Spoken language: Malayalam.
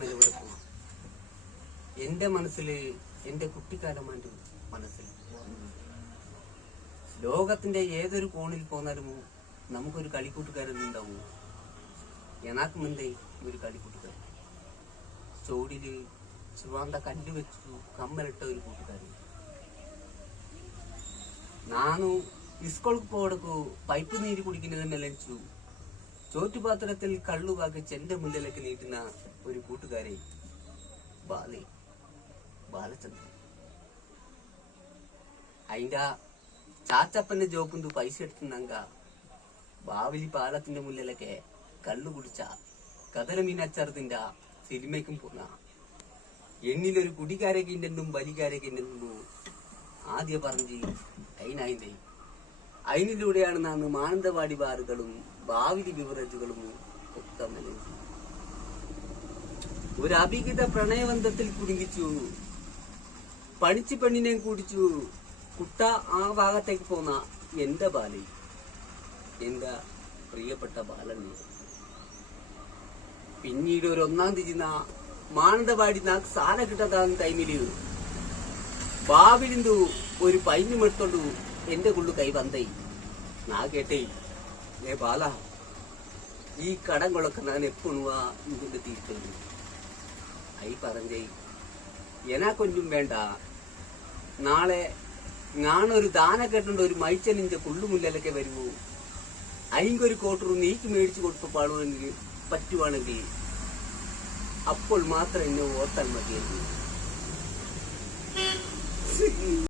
മേലെ ഇവിടെ പോകും. എന്റെ മനസ്സില് എന്റെ കുട്ടിക്കാലമാൻ്റെ മനസ്സിൽ ലോകത്തിന്റെ ഏതൊരു കോണിൽ പോന്നാലും നമുക്കൊരു കളിക്കൂട്ടുകാരൻ ഉണ്ടാവും. എനാക്കും എന്തേ ഒരു കളിക്കൂട്ടുകാരൻ, ചോടില് ചുവാന്ത കല്ല് വെച്ചു കമ്മലിട്ട ഒരു കൂട്ടുകാരൻ. ನಾನು ಇಸ್ಕೊಳಕ್ പോടക്കു പൈപ്പ് നീര് കുടിക്കുന്നതെന്നലച്ചു ചോറ്റുപാത്രത്തിൽ കള്ളു വാങ്ങിച്ച് എന്റെ മുന്നിലേക്ക് നീട്ടുന്ന ഒരു കൂട്ടുകാരെ ബാലചന്ദ്രൻ. അതിന്റെ ചാച്ചപ്പന്റെ ജോപ്പുന്ത് പൈസ എടുത്തുന്നങ്ക ബാവലി പാലത്തിന്റെ മുന്നിലൊക്കെ കള്ളു കുടിച്ച കതലമീൻ അച്ചാറത്തിന്റെ സിനിമയ്ക്കും പോന്ന എന്നിലൊരു കുടിക്കാരൊക്കെ ഉണ്ടെന്നും വലിക്കാരൊക്കെ ഉണ്ടെന്നും ആദ്യം പറഞ്ഞ് അതിനായില്ലേ. അതിനിലൂടെയാണ് നാം മാനന്തവാടി ബാറുകളും ബാവിലി ബിവറേജുകളും ഒക്കെ നൽകി. ഒരു അഭിഹിത പ്രണയബന്ധത്തിൽ കുടുങ്ങിച്ചു, പണിച്ചു പെണ്ണിനെ കുടിച്ചു കുട്ട ആ ഭാഗത്തേക്ക് പോന്ന എന്റെ ബാലി, എന്റെ പ്രിയപ്പെട്ട ബാലൻ. പിന്നീട് ഒരു 1-ാം തീയതി മാനന്തവാടി നാക്ക് സാല കിട്ടാത്ത ടൈമില് ബാവിലിന്തു ഒരു പൈഞ്ഞുമെടുത്തോണ്ടു എന്റെ കുള്ളു കൈ വന്നേ. നാ കേട്ടേ, ഏ ബാല, ഈ കടങ്ങളൊക്കെ ഞാൻ എപ്പോഴുവാ ഇതിന്റെ തീർക്കുന്നു. ഐ പറഞ്ഞേ, എനാ കൊഞ്ചും വേണ്ട, നാളെ ഞാനൊരു ദാന കേട്ടോണ്ട് ഒരു മൈച്ചനിന്റെ കുള്ളുമുല്ലൊക്കെ വരുമോ, അയിങ്കൊരു കോട്ടറു നീക്ക് മേടിച്ചു കൊടുപ്പാളുവെങ്കിൽ പറ്റുവാണെങ്കിൽ അപ്പോൾ മാത്രം എന്നെ ഓർത്താൽ മതിയെന്ന്.